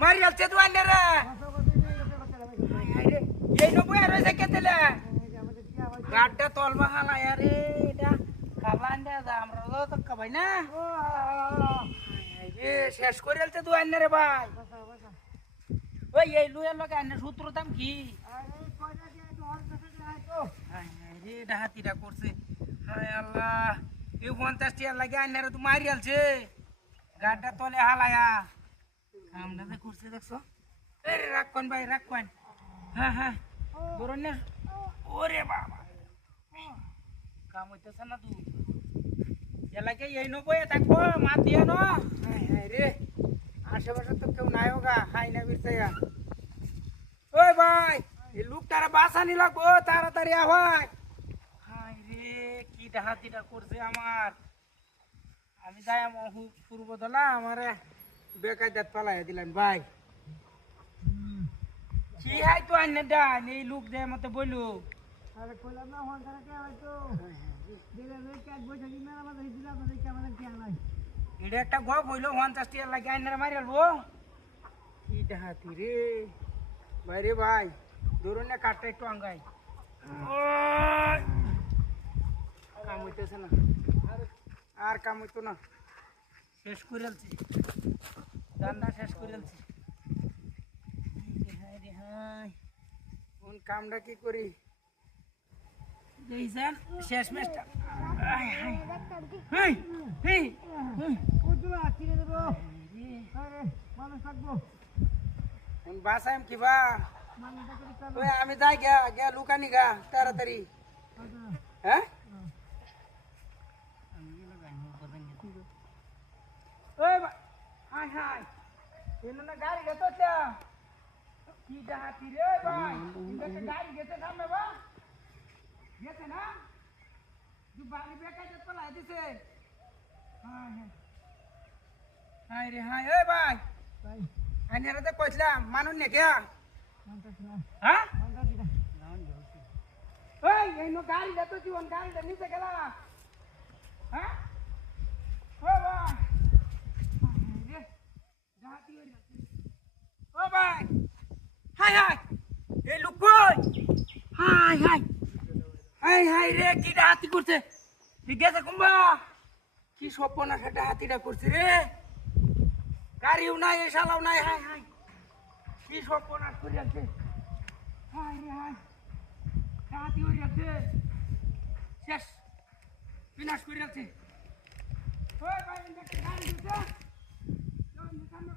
মারি আলছে তো আন্ডে রে এই নো বই আর হইছে কেতেলে গাড্ডা তলবা হালা আরে এটা খালা আন্ডে যা আমরা তো কবাই না এই শেষ করে আলছে তো আন্ডে রে ভাই ওই এই লুয়ের লগে আন্ডে সূত্র দাম কি আরে কয়টা দিয়ে তোর কাছে যায় তো রে ডাহাতিটা করছে হায় আল্লাহ এই 50 টিয়া লাগে আন্ডে রে তো মারি আলছে গাড্ডা তলে হালায়া কামটা যে করছে দেখছো আরে রাখকন ভাই রাখকন হ্যাঁ হ্যাঁ ধরুন না ওরে বাবা কাম হইতেছে না তুই এলাকে এই নো বয়ে থাকবো মাত দিয়ে নো রে আশেপাশে তো কেউ নাই হোগা খাই না বিরসাইয়া ওই ভাই এই লোকটারা বাসানি লাগবো তাড়াতাড়ি আয় হাই রে কি ডাহাতিটা করছে আমার আমি যাই পূর্ব দলা আমারে বেকায়দাত পালাই দিলেন ভাই কি হাই তো আনে ডান এই লোক দে মতে বলু আরে কইলাম না হন করে কে হয়তো দিলে রে কাজ বসে কি মেলা মাথা দিলা তো দেখি আমাদের কি নাই এটা একটা গপ হইলো 50 টিয়া লাগে আইনারে মারিলবো কি ডাহাতি রে ভাই রে ভাই ধরুন না কাটটা একটু আঙ্গাই কাম হইতেছে না আর কাম হইতো না শেষ করে আলছি দান্দা শেষ করে আলছি হাই রে হাই কোন কামটা কি করি দেইছেন শেষ মেশটা হেই হেই কতলা কিনে দেব আরে মানুষ থাকবো কোন বাসাম কি বা মানুষ থাকলে চলো ওই আমি যাই গে লুকানি গা তাড়াতাড়ি হ্যাঁ ওই হাই হাই এনো না গাড়ি গেতো তা কি ডাহাতি রে ভাই ইন্দাকে গাড়ি গেছে সামনে বা গেছে না তুই বাড়ি বেকায়দাত পালাই দিছে হাই হাই হাই রে হাই ওই ভাই ভাই আইনারে তো কইছিলাম মানুন নে কে মানতাছ না হ্যাঁ মানতাছ না ওই এনো গাড়ি গেতো জীবন গাড়িটা নিচে গেলা হ্যাঁ ও ভাই রে ডাহাতি হই না ও ভাই হাই হাই এই লোক কই হাই হাই হাই হাই রে কি ডাহাতি করছে ঠিক আছে কুম্বা কি স্বপ্ন সেটা হাতিটা করছে রে গাড়িও নাই শালাও নাই হাই হাই কি স্বপ্ন করে আছে হাই রে হাই ডাহাতি হয়ে আছে শেষ বিনাশ করে আছে ওই ভাই গাড়ি দিতে সামনে